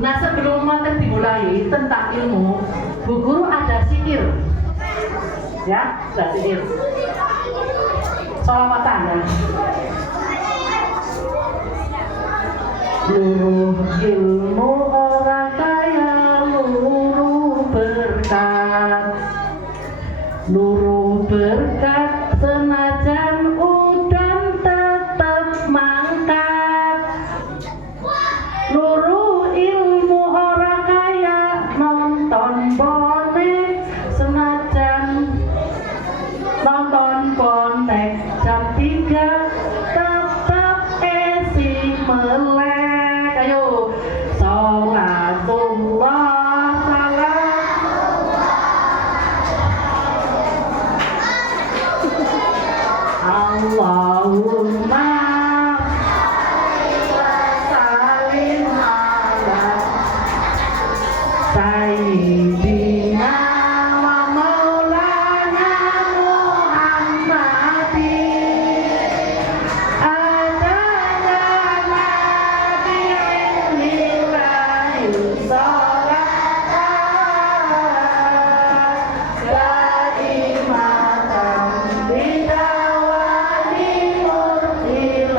Nah, sebelum materi dimulai tentang ilmu, Bu Guru ada zikir. Ya, ada zikir. Sholawatan ya. Luruh ilmu orang kaya, luruh berkat. Luruh berkat senajan udan tetap mangkat. Luruh ilmu orang kaya, nonton bonek senajan nonton bonek jam 3 tetap esi melek. Ayo sholatullah salam Allahumma salim ala sayyidina wa maulana Muhammadin adana nabiyin lillahi sholawat daimatan bidawani murtilahi.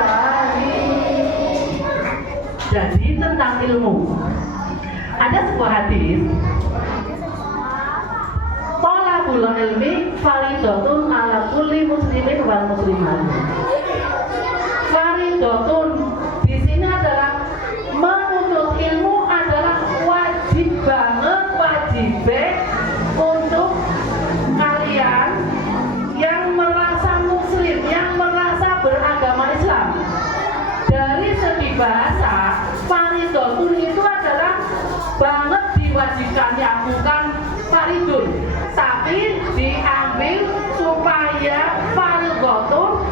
Jadi tentang ilmu, ada sebuah hadis, thalabul ilmi faridatun ala kulli muslimin wal muslimat. Faridatun di sini adalah menuntut ilmu adalah wajib banget, wajib untuk kalian yang merasa muslim, yang merasa beragama Islam. Dari segi bahasa, faridatun itu adalah banget diwajibkannya, bukan faridun, tapi diambil supaya faridatun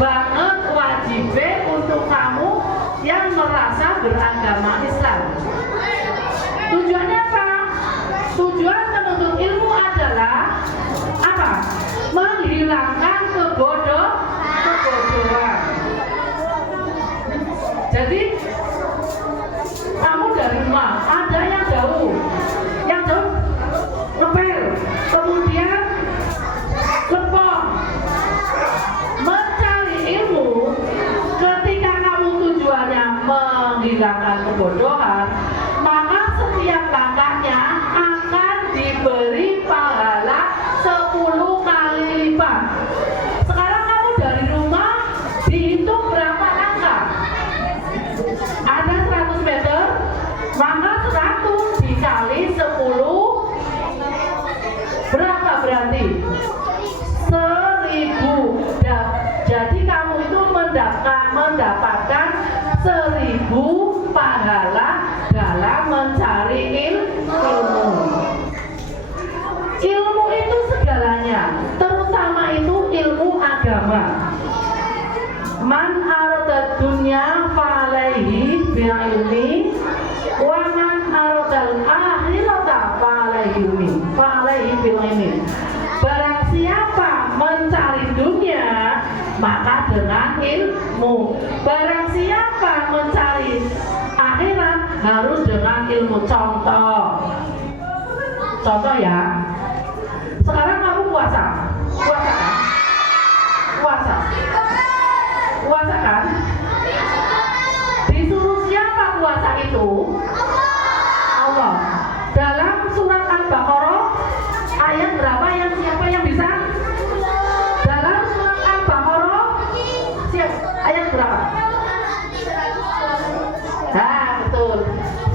banget wajib untuk kamu yang merasa beragama Islam. Tujuannya apa? Tujuan menuntut ilmu adalah apa? Menghilangkan kebodohan. Jadi kamu dari rumah, ada yang jauh ngepel, kemudian lepong. Mencari ilmu, ketika kamu tujuannya menghilangkan kebodohan, maka setiap langkahnya akan diberi pahala 10 kali lipat. Sekarang kamu dari rumah, dihitung berapa langkah? Ada 100 meter, maka 100 dikali 10 berapa berarti? 1000. Jadi kamu itu mendapatkan 1000 pahala dalam mencari ilmu. Ilmu itu segalanya, terutama itu ilmu agama. Man arada dunya fa'alaihi bi'ilmi wa man aradal akhirata fa'alaihi bi'ilmi. Barang siapa mencari dunia, maka dengan ilmu. Barang siapa mencari akhirat, harus dengan ilmu. Contoh ya. Sekarang kamu puasa kan? Puasa kan? Disuruh siapa puasa itu? Allah. Dalam surat Al-Baqarah ayat berapa, yang siapa yang bisa? Dalam surat Al-Baqarah ayat berapa? Nah, betul.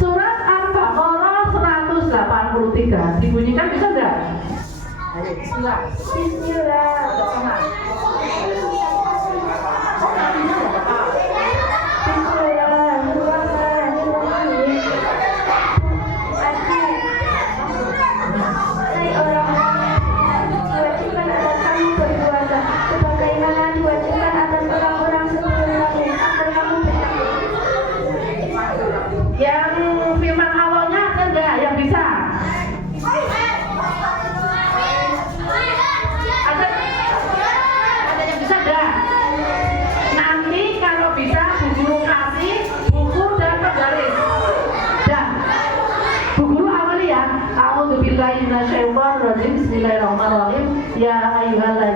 Surat Al-Baqarah 183. Dibunyikan bisa enggak? Ayo, bismillah. Bismillah. Yang firman awalnya ada enggak yang bisa? Ada?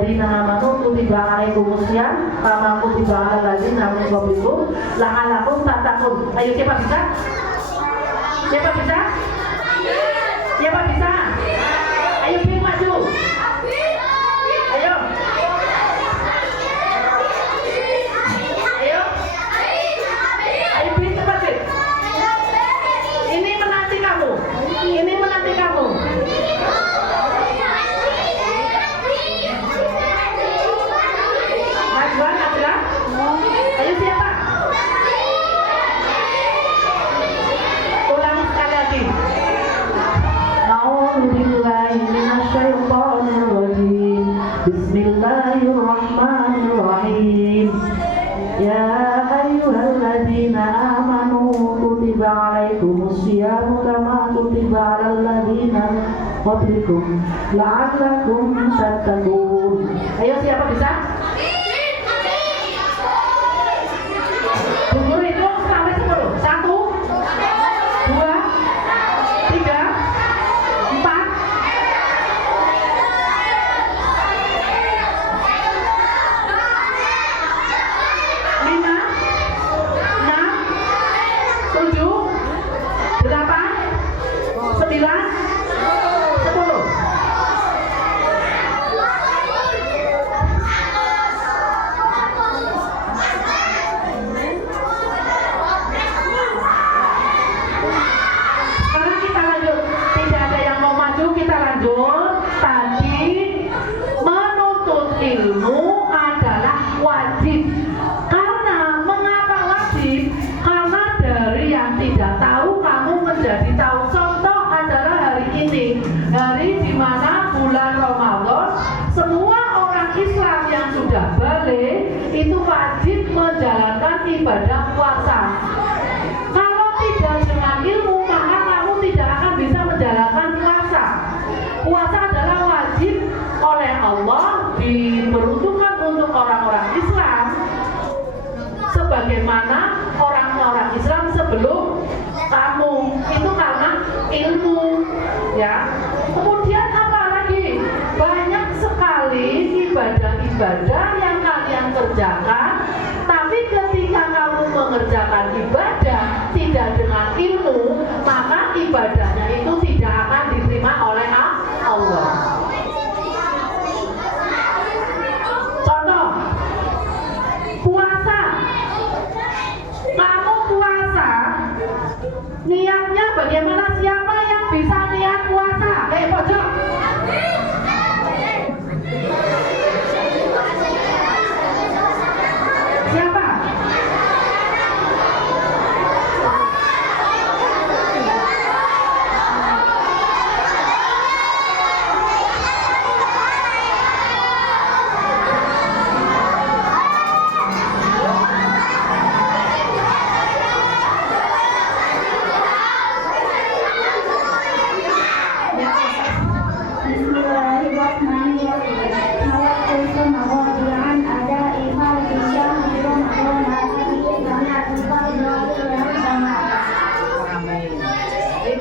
ayyuhalladzina amanu kutiba alaikumusiyam kama kutiba alal ladzina min qablikum la'allakum tattaqun. Ayo siapa bisa? Siapa bisa? Siapa bisa? Ayo pilih maju. Ayo. Ayo. Ayo pilih cepat deh. Ini menanti kamu. Ini menanti kamu. Majuan adalah. Ayo siapa? Ulang sekali lagi. A'udzubillahi minasyaitonir rajim. Bismillahirrahmanirrahim. Ya ayyuhalladzina amanu kutiba alaikumusyiyamu kama kutiba alal ladzina min qablikum la'allakum tattaqun. Ayo siapa bisa? Tunggu itu sampai 10. 1 2 3 4 5 6 7 8 9 10. Sekarang kita lanjut. Tidak ada yang mau maju, kita lanjut. Tadi menuntut ilmu adalah wajib. Karena mengapa wajib? Karena dari yang tidak tahu kamu menjadi tahu. Contoh adalah hari ini, hari di mana bulan Ramadan, semua orang Islam yang sudah balik itu wajib menjalankan ibadah puasa. Kalau tidak dengan ilmu, maka kamu tidak akan bisa menjalankan puasa. Puasa adalah wajib oleh Allah, diperuntukkan untuk orang-orang Islam sebagaimana orang-orang Islam sebelum kamu. Itu karena ilmu, ya. Kemudian apa lagi? Banyak sekali ibadah-ibadah yang kalian kerjakan, tapi ketika kamu mengerjakan ibadah tidak dengan ilmu, maka ibadahnya itu tidak akan diterima oleh Allah. Contoh, puasa. Kamu puasa, niatnya bagaimana? Siapa yang bisa niat puasa? Pojok. Siapa?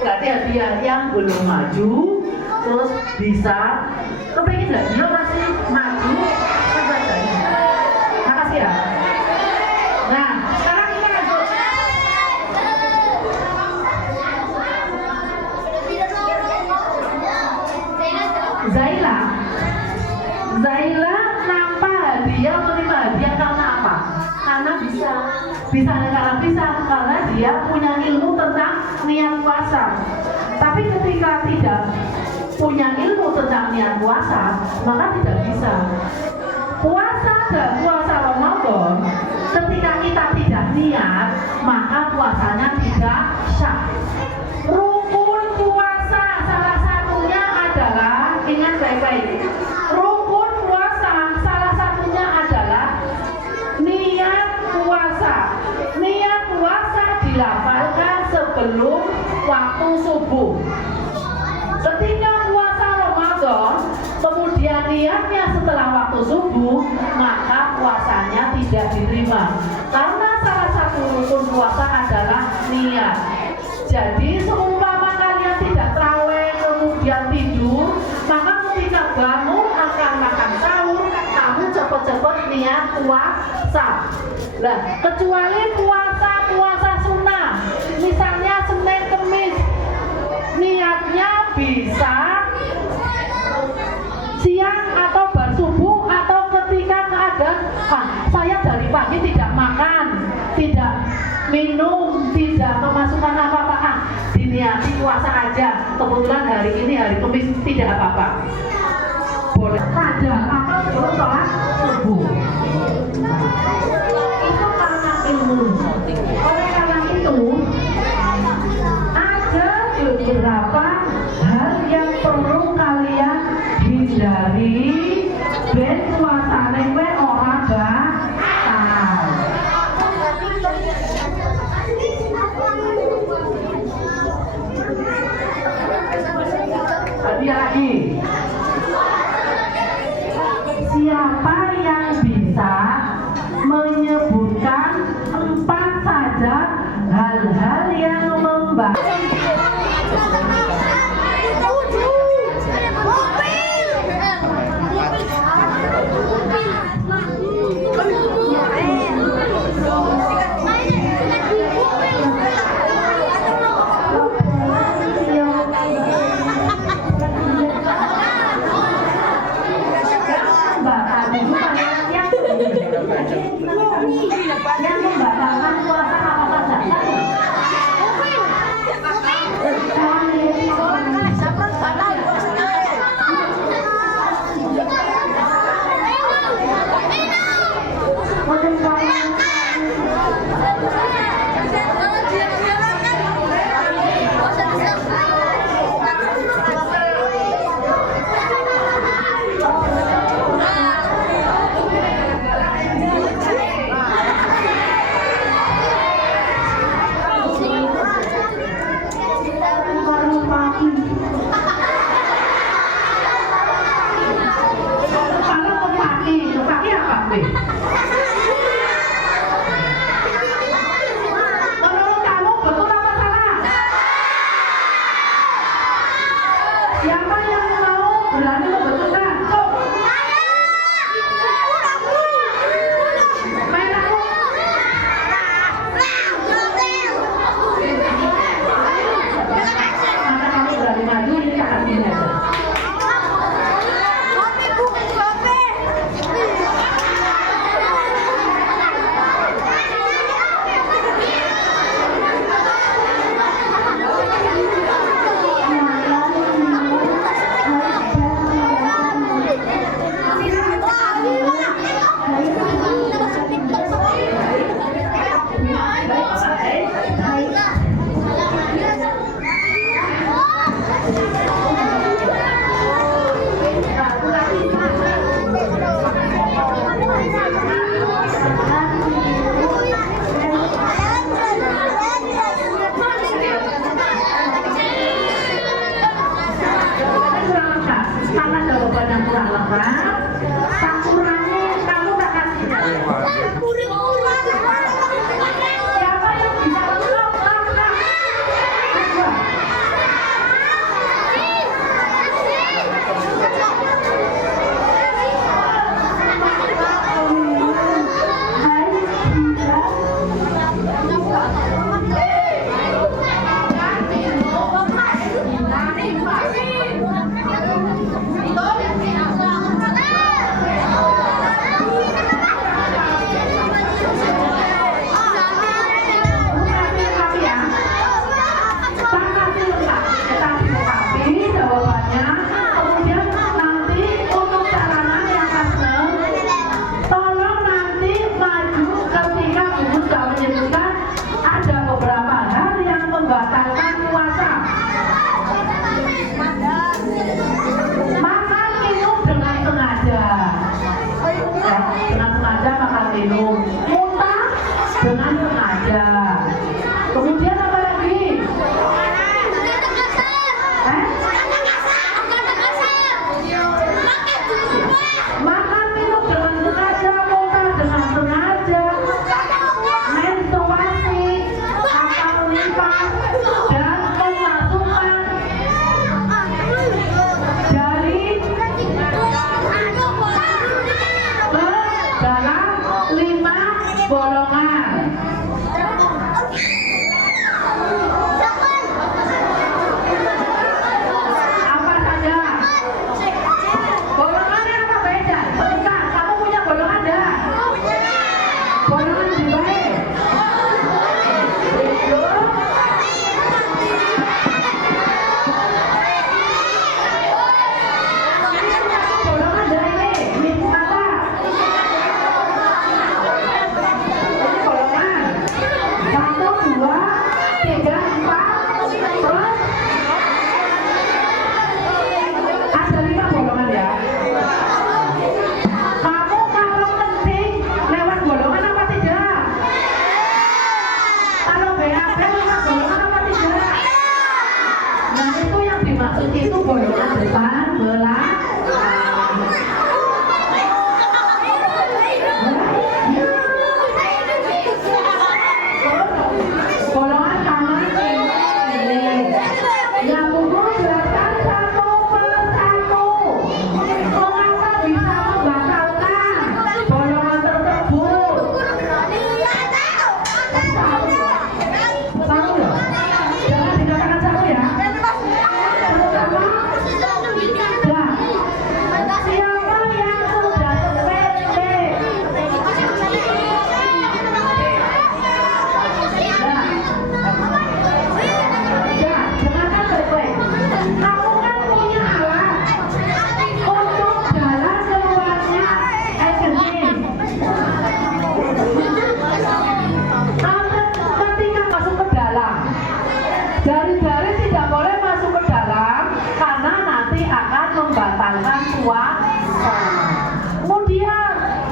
Berarti hadiah yang belum maju terus bisa kepengen nggak? Dia masih maju sebagainya. Makasih ya. Nah, sekarang kita lanjut. Zaila nampak hadiah, menerima hadiah karena apa? Karena bisa karena dia punya ilmu tentang niat puasa. Tapi ketika tidak punya ilmu tentang niat puasa, maka tidak bisa. Puasa Ramadan, ketika kita tidak niat, maka puasanya tidak sah. Rukun puasa salah satunya adalah, ingat baik-baik, rukun puasa salah satunya adalah niat puasa. Niat puasa dilafalkan sebelum waktu subuh. Ketika puasa Ramadan, kemudian niatnya setelah waktu subuh, maka puasanya tidak diterima. Karena salah satu rukun puasa adalah niat. Jadi seumpama kalian tidak tarawih kemudian tidur, maka ketika bangun akan makan sahur, niat puasa. Lah, kecuali puasa sunnah, misalnya Senin Kemis, niatnya bisa siang atau bersubuh atau ketika keadaan saya dari pagi tidak makan, tidak minum, tidak kemasukan apa-apa, diniati puasa aja. Kebetulan hari ini hari Kamis, tidak apa-apa. Boleh saja atau sebelum sholat subuh. Itu karena ilmu. Oleh karena itu ada beberapa hal yang perlu kalian hindari ben suasana we ora batal. Lagi. Siapa yang bisa menyebutkan 4 saja hal-hal yang membahas yang membatalkan puasa apa saja? Siapa yang mau berani membetulkan? Cuk. Main aku. Karena kamu berani maju, ini kakak sini aja.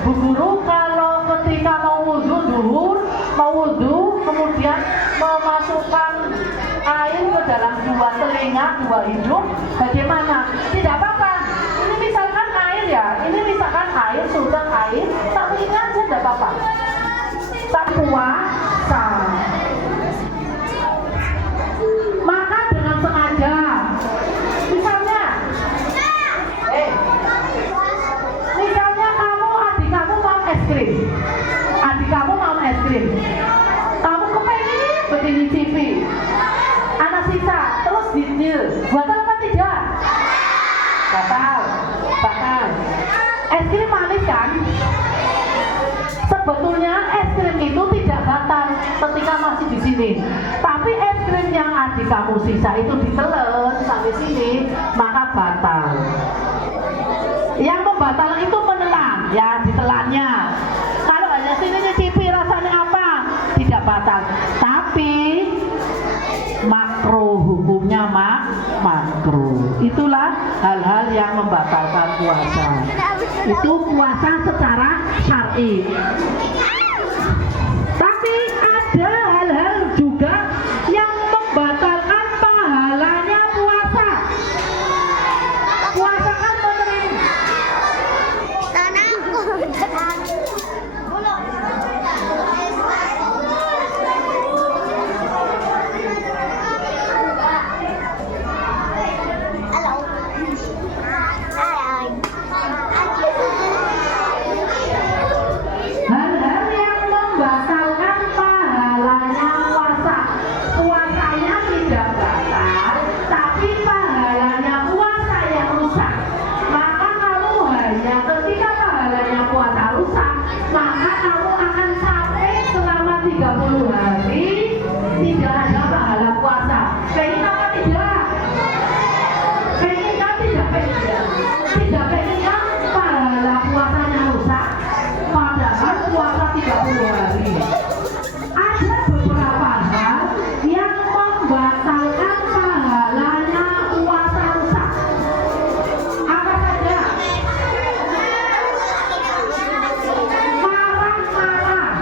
Bu Guru kalau ketika mau wudhu duhur, mau wudhu kemudian memasukkan air ke dalam dua telinga, dua hidung, bagaimana? Tidak apa-apa. Ini misalkan air ya, ini misalkan air, sudah air, tapi ini aja tidak apa-apa. Tak puasa. Maka dengan sengaja, misalnya, misalnya adik kamu mau es krim, kamu kepengen begini TV, anak sisa, terus diambil, batal apa tidak? Batal. Es krim manis kan? Sebetulnya es krim itu tidak batal ketika masih di sini. Tapi es krim yang adik kamu sisa itu ditelan sampai sini, maka batal. Yang membatalkan itu menelan, ya ditelannya. Kalau hanya sini nyicipi rasanya apa? Tidak batal. Tapi makruh, hukumnya makruh. Itulah hal-hal yang membatalkan puasa. Itu puasa secara syar'i. Tapi ada hal-hal juga yang membatalkan pahalanya puasa. Puasa kan menerima. Hal-hal yang membatalkan pahalanya puasa. Puasanya tidak batal, tapi pahalanya puasa yang rusak. Maka kamu hanya ketika pahalanya puasa rusak, maka kamu akan capek selama 30 hari tidak ada pahala puasa. Pengen apa tidak? Pengen kan tidak pengen? Tidak pengen kan pahala puasanya rusak? Padahal puasa 30 hari. Ada beberapa hal yang membatalkan pahalanya puasa rusak. Apa saja? Marah-marah.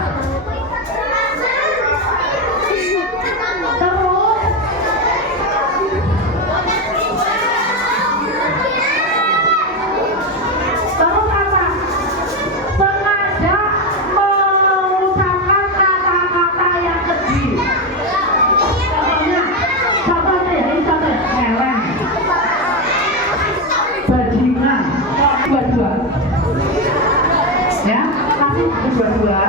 Terus apa? Sengaja mengucapkan kata-kata yang keji. Contohnya ya, ini contohnya eleng, bajingan, dua-dua. Ya, kasih dua-dua.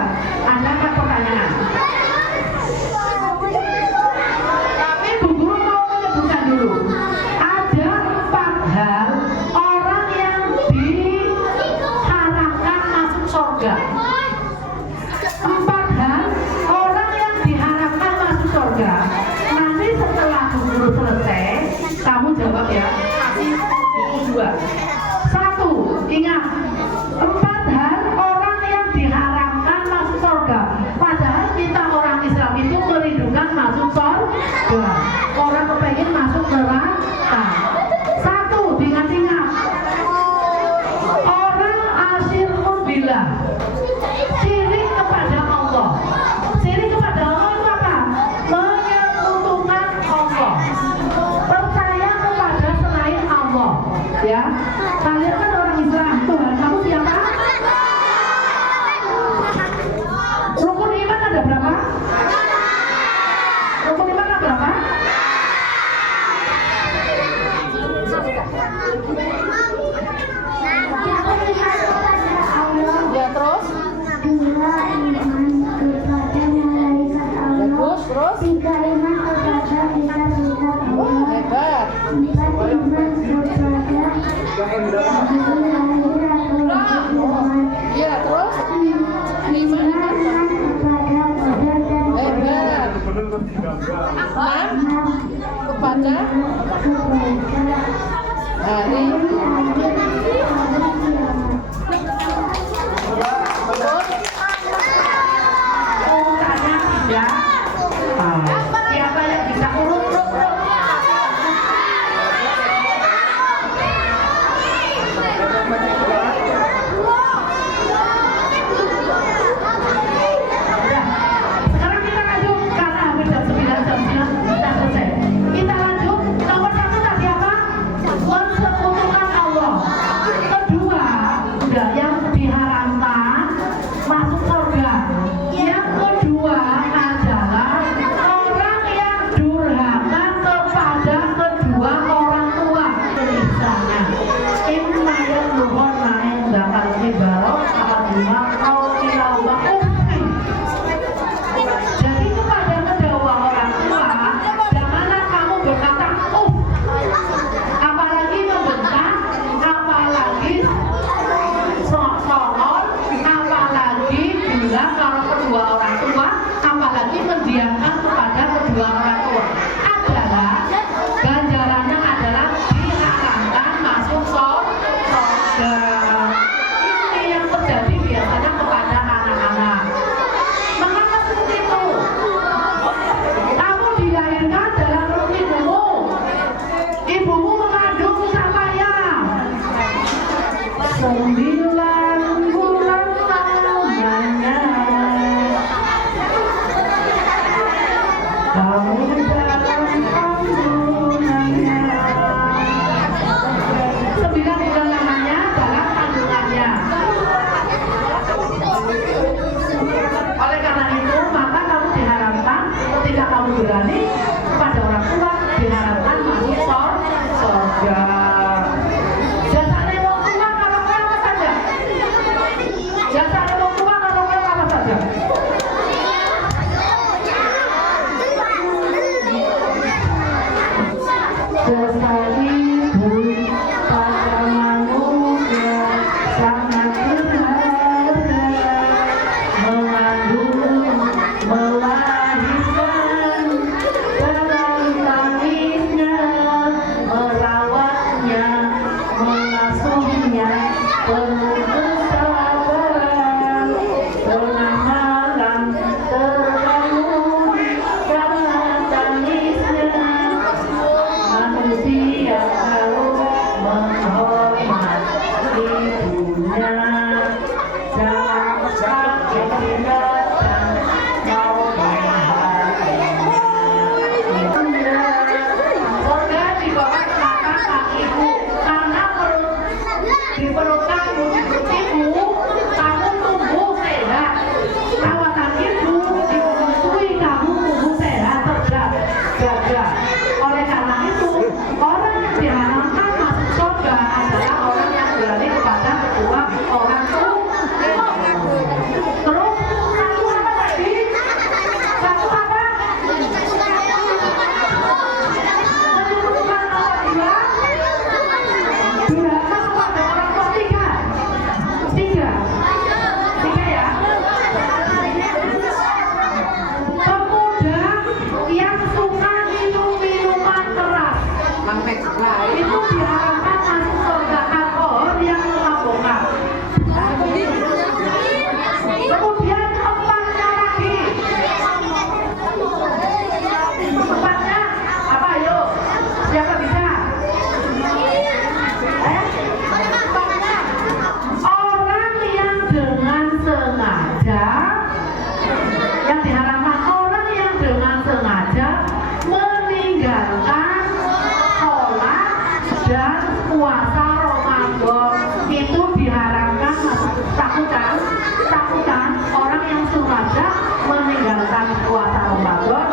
Anda kan pertanyaan. Tapi Bu Guru mau menyebutkan dulu. Ada 4 hal orang yang diharapkan masuk surga. 4 hal orang yang diharapkan masuk surga. Nanti setelah Bu Guru selesai, kamu jawab ya. Kasih buku 2. 1, ingat 4 hal orang yang diharapkan masuk surga. Padahal kita orang Islam itu merindukan masuk surga. Orang kepengen masuk neraka. 1, diingat-ingat. Orang asyirkun billah, syirik kepada Allah. Syirik kepada Allah itu apa? Menyekutukan Allah, percaya kepada selain Allah, ya. Jadi kepada kedua orang tua, janganlah kamu berkata apalagi membentak, apalagi songol, apalagi bilang kalau kedua orang tua, apalagi mendiamkan kepada kedua orang tua. Adalah ganjarannya adalah diharamkan masuk surga. Ini yang terjadi biasanya kepada anak-anak. Mengapa seperti itu? Kamu dilahirkan dalam perut ibumu. Ibumu mengandung susah payah. 9 bulan lamanya kamu dalam kandungannya. 9 bulan lamanya dalam kandungannya. Oleh karena itu, maka kamu diharapkan ketika kamu berani kepada orang tua, diharapkan masuk surga. Jasanya wong tua kalau kowe apa saja? Jasanya wong tua kalau kowe apa saja? Jasa ibu pada manusia sangat berharga, mengandung, melahirkan, dalam tangisnya, merawatnya, mengasuhnya, penuh kesabaran, tengah malam terbangun karena tangisnya. Manusia harus menghormat ibunya, jangan sakit binatang maupun hatinya. Surga dibawa telapak kaki ibu, karena di perut kamu, di perut ibu, kamu tumbuh sehat. Rawatan ibu disusui kamu tumbuh sehat, terjaga. Oleh karena itu, orang yang diharapkan masuk surga adalah orang yang berani kepada kedua orang tua. Terus satu apa tadi? Satu apa? Menyuruhkan nomor 2. Durhaka kepada orang tua. 3 ya. Pemuda yang suka minum minuman keras itu diharapkan masuk surga. Alkohol yang memabukkan. Kemudian empatnya lagi. Empatnya apa? Ayo, siapa bisa? Empatnya orang yang dengan sengaja, yang diharapkan orang yang dengan sengaja meninggalkan sholat dan puasa Ramadan, itu diharapkan masuk. Takutan orang yang sengaja meninggalkan puasa Ramadan